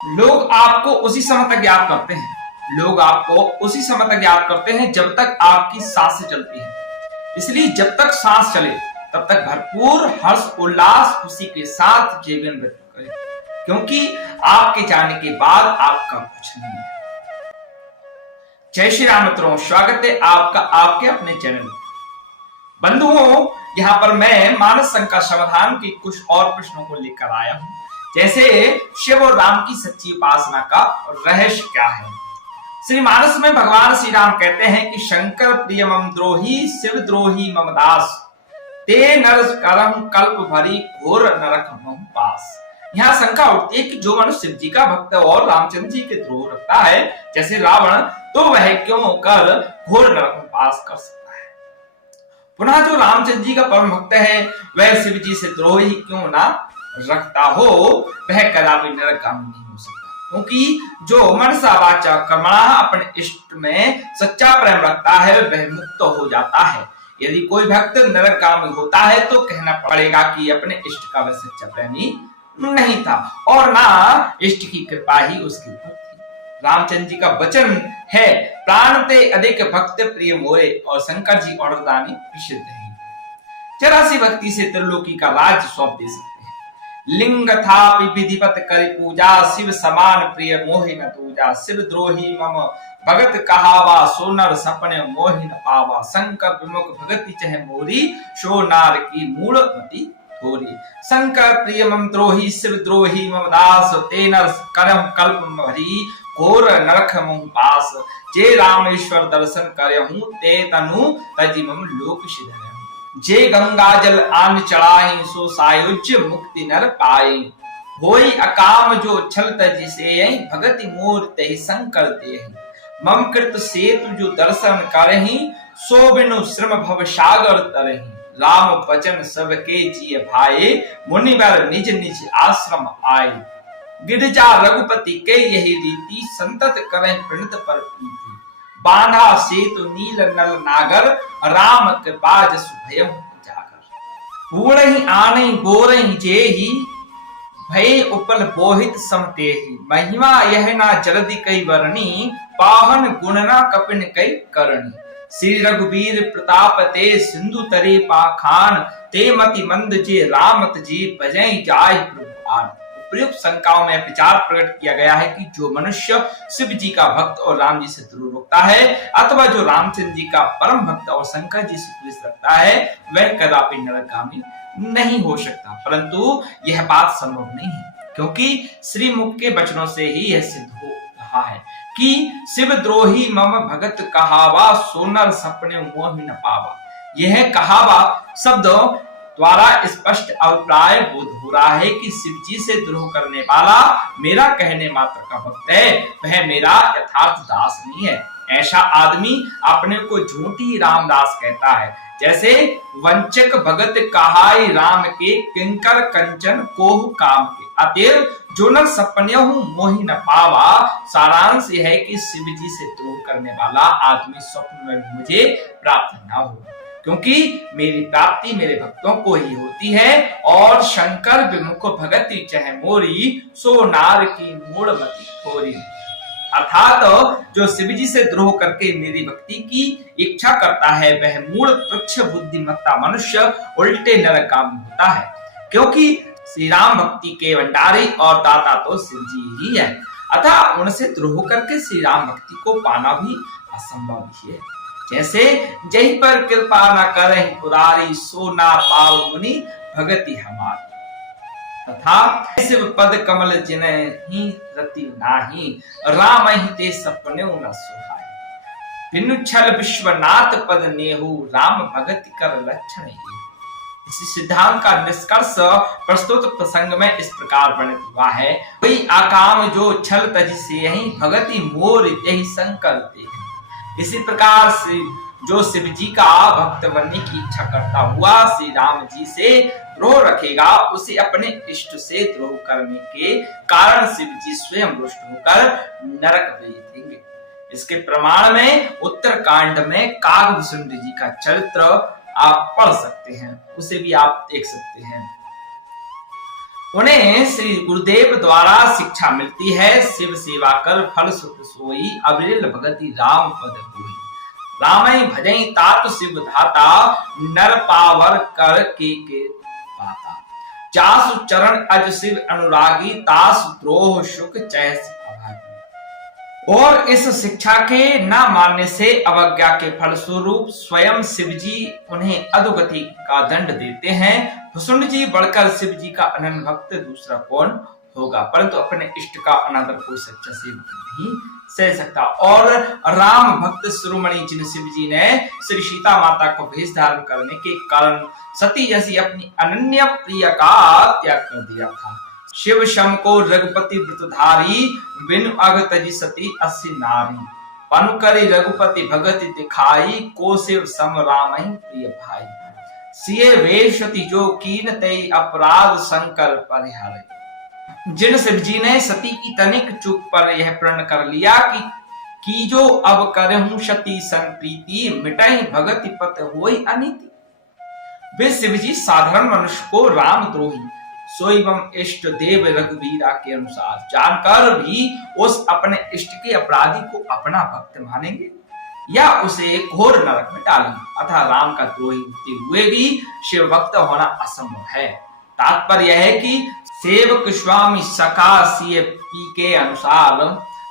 लोग आपको उसी समय तक याद करते हैं लोग आपको उसी समय तक याद करते हैं जब तक आपकी सांसें चलती हैं। इसलिए जब तक सांस चले तब तक भरपूर हर्ष उल्लास खुशी के साथ जीवन व्यतीत करें, क्योंकि आपके जाने के बाद आपका कुछ नहीं है। जय श्री राम मित्रों, स्वागत है आपका आपके अपने चैनल में। बंधुओं, यहाँ पर मैं मानस शंका समाधान के कुछ और प्रश्नों को लेकर आया हूँ, जैसे शिव और राम की सच्ची उपासना का रहस्य क्या है। श्री मानस में भगवान श्री राम कहते हैं कि शंकर प्रिय मम द्रोही शिव द्रोही मम दास, ते नर करम कल्प भरी घोर नरक मम पास। यहाँ शंका उठती है कि जो मनुष्य शिव जी का भक्त और रामचंद्र जी के द्रोह रखता है जैसे रावण, तो वह क्यों कर घोर नरक में पास कर सकता है। पुनः जो रामचंद्र जी का परम भक्त है वह शिव जी से द्रोह ही क्यों ना रखता हो, वह कदापि नरकगामी नहीं हो सकता, क्योंकि जो मनसा वाचा कर्मणा अपने इष्ट में सच्चा प्रेम रखता है वह मुक्त हो जाता है। यदि कोई भक्त नरकगामी होता है तो कहना पड़ेगा कि अपने इष्ट का वह सच्चा प्रेमी नहीं था और ना इष्ट की कृपा ही उसके ऊपर थी। रामचंद्र जी का वचन है, प्राण ते अधिक भक्त प्रिय मोरे, और शंकर जी और दानी प्रसिद्ध है। जरा सी भक्ति से त्रिलोकी का राज्य सौंप दे सकते हैं। लिंग था विधिवत कर पूजा, शिव समान प्रिय मोहि न दूजा। शिव द्रोही मम भगत कहावा, सोनर सपने मोहि न पावा। शंकर विमुख भगति चह मोरी, सो नार की मूल मति थोरी। शंकर प्रिय मम द्रोही शिव द्रोही मम दास, तेनर करम कल्प भरी घोर नरक मम पास। जे रामेश्वर दर्शन करहूं, ते तनु तजि मम लोक सिधरहूं। जे गंगा जल आन चढ़ाई, सो सायुज्य मुक्ति नर पाए। होई अकाम जो छल तजि से, भगति मोर तेहि शंकर देहि। मम कृत सेतु जो दर्शन करहि, सो बिनु श्रम भव सागर तरहि। राम वचन सबके जिय भाए, मुनिवर निज निज आश्रम आए। गिरजा रघुपति के यही रीति, संतत करें प्रणत पर प्रीति। बांधा सेतु नील नल नागर, राम कृपा जसु भयम जागर। बूढ़हि आने गोरहि जेहि, भय उपल बोहित समतेहि। महिमा यह ना जल्दी कई वर्णी, पावन गुण ना कपिन कई करणी। श्री रघुबीर प्रताप ते सिंधु तरे पाखान, ते मति मंद जे रामत जी बजई जाय प्रभुआन। प्रयुक्त शंकाओं में विचार प्रकट किया गया है कि जो मनुष्य शिव जी का भक्त और राम जी से द्रोह रखता है, अथवा जो रामचंद्र जी का परम भक्त और शंकर जी से द्वेष रखता है, वह कदापि नरकगामी नहीं हो सकता। परंतु यह बात संभव नहीं है, क्योंकि श्री मुख के वचनों से ही यह सिद्ध हो रहा है कि शिव द्रोही मम भगत कहावा, सोनर सपने मोहि न पावा। यह कहावा शब्द द्वारा स्पष्ट अभिप्राय बोध हो रहा है कि शिव जी से द्रोह करने वाला मेरा कहने मात्र का भक्त है, वह मेरा यथार्थ दास नहीं है। ऐसा आदमी अपने को झूठी रामदास कहता है। जैसे वंचक भगत कहाई राम के, किंकर कंचन कोहु काम के। अतएव जो न सपन्यहु मोहि न पावा, सारांश यह है कि शिव जी से द्रोह करने वाला आदमी स्वप्न में भी मुझे प्राप्त न होगा, क्योंकि मेरी प्राप्ति मेरे भक्तों को ही होती है। और शंकर विमुख भगति चह मोरी, सो नार की मूढ़ मति थोरी। अर्थात जो शिव जी से द्रोह करके मेरी भक्ति की इच्छा करता है, वह मूढ़ तुच्छ बुद्धिमत्ता मनुष्य उल्टे नरकगामी होता है, क्योंकि श्री राम भक्ति के भंडारी और दाता तो शिव जी ही है। अतः उनसे द्रोह करके श्री राम भक्ति को पाना भी असंभव ही है। जैसे जही पर कृपा न करे पुरारी, सो ना पाव मुनि भगति हमारी। तथा शिव पद कमल जिन्हि रति नाही, राम ही ते सपने न सुहाई। बिनु छल विश्वनाथ पद नेहु, राम भगति कर लक्षण ही। इसी सिद्धांत का निष्कर्ष प्रस्तुत प्रसंग में इस प्रकार वर्णित हुआ है। कोई आकाम जो छल तज से, यही भगति मोर यही शंकर देहि। इसी प्रकार से जो शिव जी का भक्त बनने की इच्छा करता हुआ श्री राम जी से द्रोह रखेगा, उसे अपने इष्ट से द्रोह करने के कारण शिव जी स्वयं रुष्ट होकर नरक भेजेंगे। इसके प्रमाण में उत्तर कांड में कागभूषण जी का चरित्र आप पढ़ सकते हैं, उसे भी आप देख सकते हैं। उन्हें श्री गुरुदेव द्वारा शिक्षा मिलती है, शिव सेवा कर फल सुख सोई, अविरल भगति राम पद होई। रामई भजई तात शिव धाता, नर पावर कर के पाता। जासु चरण अज शिव अनुरागी, तास द्रोह सुख चैस अभागी। और इस शिक्षा के न मानने से अवज्ञा के फलस्वरूप स्वयं शिव जी उन्हें अधोगति का दंड देते हैं। भुसुंड जी बढ़कर शिव जी का अनन्य भक्त दूसरा कौन होगा, परंतु अपने इष्ट का अनादर कोई सच्चा सेवक नहीं सह सकता। और राम भक्त शिरोमणि जिन शिव जी ने श्री सीता माता को भेष धारण करने के कारण सती जैसी अपनी अनन्य प्रिय का त्याग कर दिया था। शिव शम को रघुपति व्रतधारी, बिनु अग तजी सती अस्सी नारी। पनु करी रघुपति भगति दिखाई, को शिव सम राम प्रिय भाई। सिए वेशति जो कीन तई, अपराध शंकर परिहारे। जिन शिव जी ने सती की तनिक चूक पर यह प्रण कर लिया कि जो अब करहूं सती सन प्रीति, मिटाई भगति पत होई अनीति। वे शिव जी साधारण मनुष्य को राम द्रोही सोईवम इष्ट देव रघुवीरा के अनुसार जानकर भी उस अपने इष्ट के अपराधी को अपना भक्त मानेंगे या उसे घोर नरक में डालेंगे। अतः राम का द्रोही होते हुए भी शिव भक्त होना असंभव है। तात्पर्य है कि सेवक स्वामी सखा सीएपी के अनुसार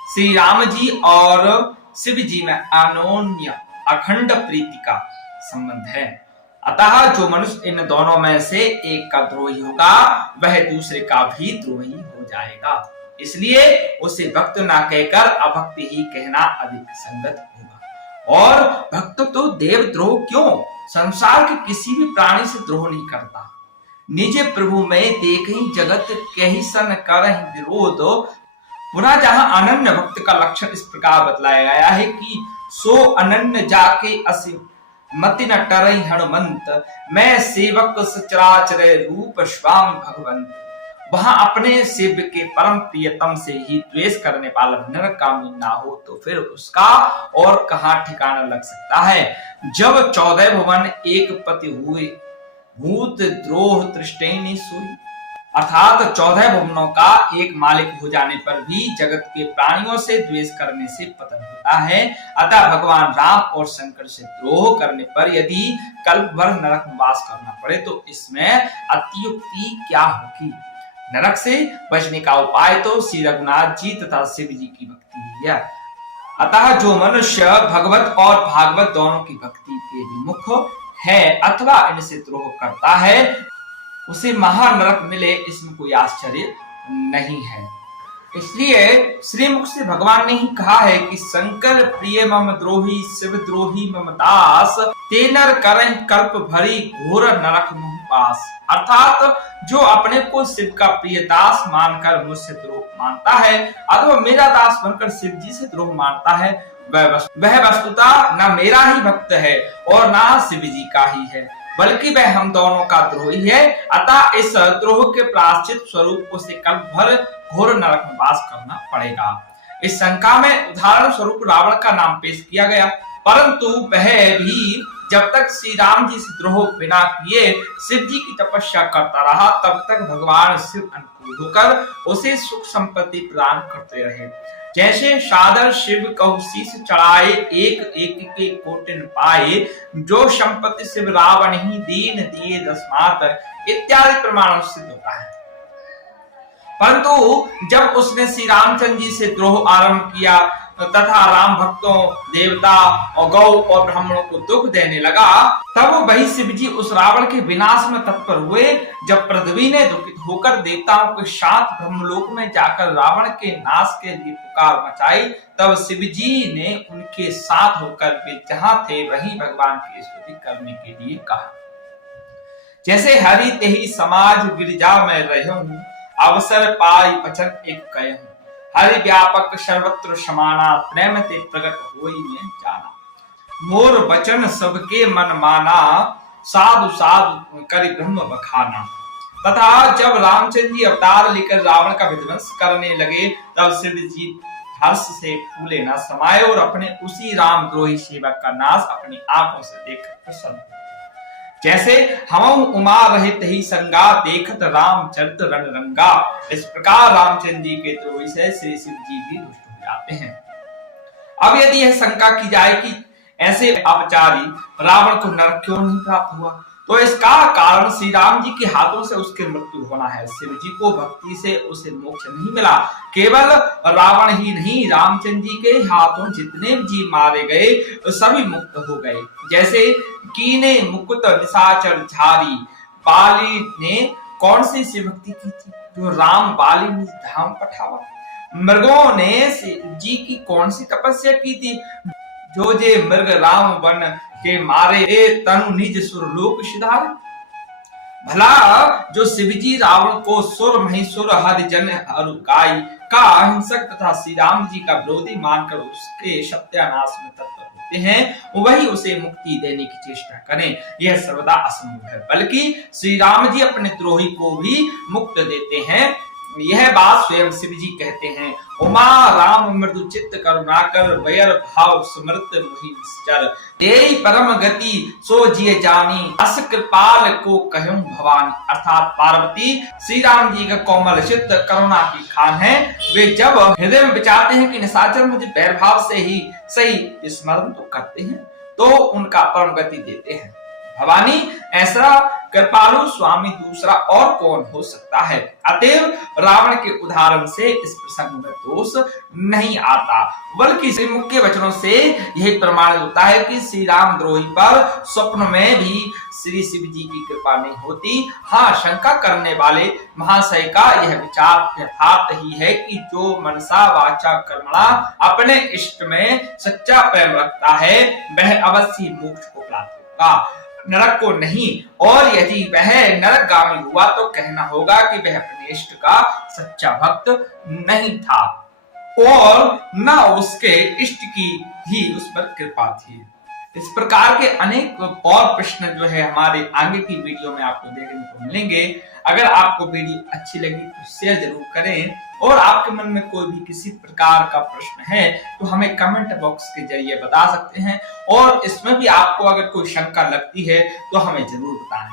श्री राम जी और शिव जी में अनोन्य अखंड प्रीति का संबंध है। अतः जो मनुष्य इन दोनों में से एक का द्रोही होगा वह दूसरे का भी द्रोही हो जाएगा। इसलिए उसे भक्त ना कहकर अभक्त ही कहना अधिक संगत होगा। और भक्त तो देवद्रोह क्यों, संसार के किसी भी प्राणी से द्रोह नहीं करता। निज प्रभु में देख ही जगत कही सन करहि विरोध। पुनः जहां अनन्य भक्त का लक्षण इस प्रकार बतलाया गया है कि सो अनन्य जाके असीम मति न टरई हनुमंत, मैं सेवक सचराचर रूप स्वामी भगवंत। वहां अपने शिव के परम प्रियतम से ही द्वेष करने वाला नरकामी ना हो तो फिर उसका और कहां ठिकाना लग सकता है। जब 14 भुवन एक पति हुए, भूत द्रोह तृष्टैनी सोई। अर्थात 14 भुवनों का एक मालिक हो जाने पर भी जगत के प्राणियों से द्वेष करने से पतन होता है। अतः भगवान राम और शंकर से द्रोह करने पर यदि कल्प भर नरक में वास करना पड़े तो इसमें अतियुक्ति क्या होगी। नरक से बचने का उपाय तो श्री रघुनाथ जी तथा शिव जी की भक्ति ही है। अतः जो मनुष्य भगवत और भागवत दोनों की भक्ति के विमुख है अथवा इनसे द्रोह करता है उसे महानरक मिले, इसमें कोई आश्चर्य नहीं है। इसलिए श्रीमुख से भगवान ने ही कहा है कि शंकर प्रिय मम द्रोही, शिव द्रोही मम दास, तेनर करहि कल्प भरी घोर नरक मुह पास। अर्थात जो अपने को शिव का प्रिय दास मानकर मुझसे द्रोह मानता है अथवा मेरा दास बनकर शिव जी से द्रोह मानता है वह वस्तुतः न मेरा ही भक्त है और न शिव जी का ही है, बल्कि वह हम दोनों का द्रोही है। अतः इस द्रोह के प्रायश्चित स्वरूप उसे कल्प भर घोर नरक में वास करना पड़ेगा। इस शंका में उदाहरण स्वरूप रावण का नाम पेश किया गया, परंतु वह भी जब तक श्री राम जी से द्रोह बिना किए शिव जी की तपस्या करता रहा तब तक भगवान शिव अनुकूल होकर उसे सुख संपत्ति प्रदान करते रहे। जैसे सादर शिव कहु शीस चढ़ाए, एक एक के कोटिन पाए, जो संपत्ति शिव रावण ही दीन दिए दसमातर इत्यादि प्रमाणों से सिद्ध होता है। परंतु जब उसने श्री रामचंद्र जी से द्रोह आरंभ किया तथा राम भक्तों, देवता और गौ और ब्राह्मणों को दुख देने लगा तब वही शिव जी उस रावण के विनाश में तत्पर हुए। जब पृथ्वी ने दुखित होकर देवताओं के साथ ब्रह्मलोक में जाकर रावण के नाश के लिए पुकार मचाई तब शिव जी ने उनके साथ होकर वे जहां थे वहीं भगवान की स्तुति करने के लिए कहा। जैसे हरि तेहि समाज गिरिजा में रहूं, अवसर पाई वचन एक कहूं, हरि व्यापक सर्वत्र समाना, प्रेम ते प्रकट होई में जाना। मोर वचन सबके मन माना, साधु साधु करि ब्रह्म बखाना। तथा जब रामचंद्र जी अवतार लेकर रावण का विध्वंस करने लगे तब शिव जी हर्ष से फूले न समाये और अपने उसी रामद्रोही सेवक का नाश अपनी आंखों से देखकर प्रसन्न हुए। जैसे हम उमा रहे तही संगा, देखत रामचरित रण रंगा। इस प्रकार रामचंद्र जी के द्रोही से श्री शिव जी भी रुष्ट हो जाते हैं। अब यदि यह शंका की जाए कि ऐसे अपचारी रावण को नरक क्यों नहीं प्राप्त हुआ, तो इसका कारण श्री राम जी के हाथों से उसकी मृत्यु होना है। शिव जी को भक्ति से उसे मोक्ष नहीं मिला। केवल रावण ही नहीं, रामचंद्र जी के हाथों जितने जीव मारे गए सभी मुक्त हो गए। जैसे कीने मुकुट निशाचर झारी, बाली ने कौन सी शिव भक्ति की थी जो राम बाली निज धाम पठावा। मृगों ने शिव जी की कौन सी तपस्या की थी जो जे मृग राम बन के मारे, तनु निज सुरलोक सिधारे। भला जो शिवजी रावण को सुर महिसुर हरिजन अरुकाई का अहिंसक तथा श्री राम जी का विरोधी मानकर उसके सत्यानाश में तत्पर होते हैं, वही उसे मुक्ति देने की चेष्टा करें, यह सर्वदा असंभव है। बल्कि श्री राम जी अपने द्रोही को भी मुक्त देते हैं। यह बात स्वयं शिव जी कहते हैं। उमा राम मृदु चित्त करुणाकर, वैर भाव स्मृत मुहि निश्चर। तेरी परम गति सो जिय जानी, अस कृपाल को कहूं भवानी। अर्थात पार्वती श्री राम जी का कोमल चित्त करुणा की खान है। वे जब हृदय में विचारते हैं कि निशाचर मुझे वैर भाव से ही सही स्मरण तो करते हैं, तो उनका परम गति देते हैं। भवानी ऐसा कृपालु स्वामी दूसरा और कौन हो सकता है। अतएव रावण के उदाहरण से इस प्रसंग में दोष नहीं आता, बल्कि श्रीमुख के वचनों से यही प्रमाणित होता है कि श्री राम द्रोही पर स्वप्न में भी श्री शिव जी की कृपा नहीं होती। हाँ, शंका करने वाले महाशय का यह विचार यथार्थ ही है कि जो मनसा वाचा कर्मणा अपने इष्ट में सच्चा प्रेम रखता है, वह अवश्य मोक्ष को प्राप्त होगा, नरक को नहीं। और यदि वह नरकगामी हुआ तो कहना होगा कि वह अपने इष्ट का सच्चा भक्त नहीं था और न उसके इष्ट की ही उस पर कृपा थी। इस प्रकार के अनेक और प्रश्न जो है हमारे आगे की वीडियो में आपको देखने को मिलेंगे। अगर आपको वीडियो अच्छी लगी तो शेयर जरूर करें, और आपके मन में कोई भी किसी प्रकार का प्रश्न है तो हमें कमेंट बॉक्स के जरिए बता सकते हैं, और इसमें भी आपको अगर कोई शंका लगती है तो हमें जरूर बताएं।